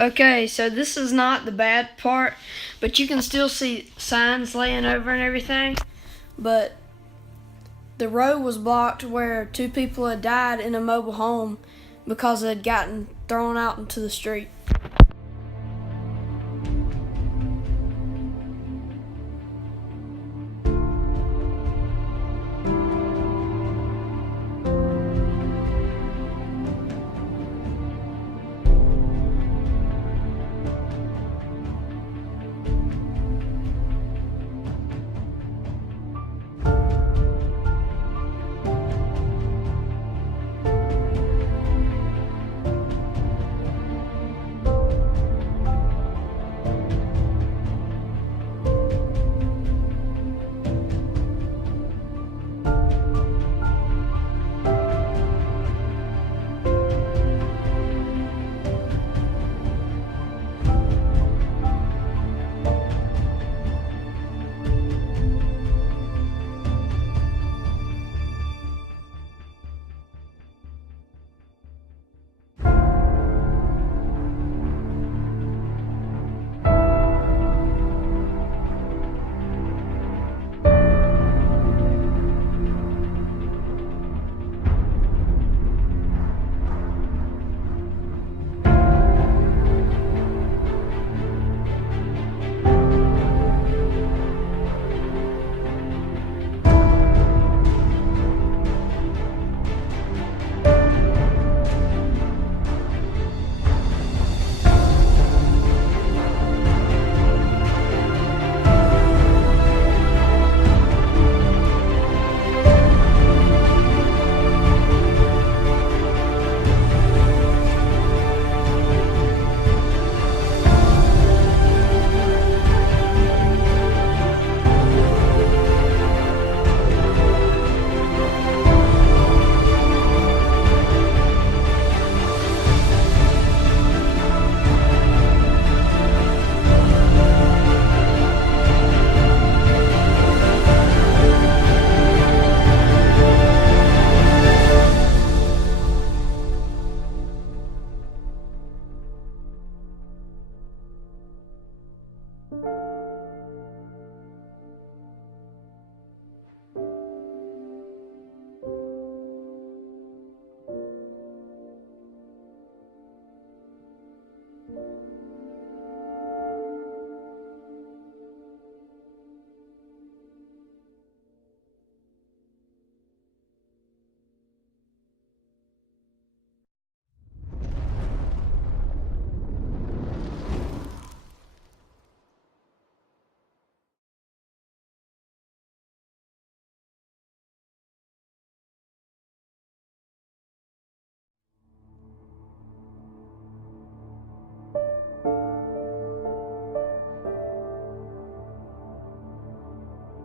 Okay, so this is not the bad part, but you can still see signs laying over and everything. But the road was blocked where two people had died in a mobile home because they had gotten thrown out into the street.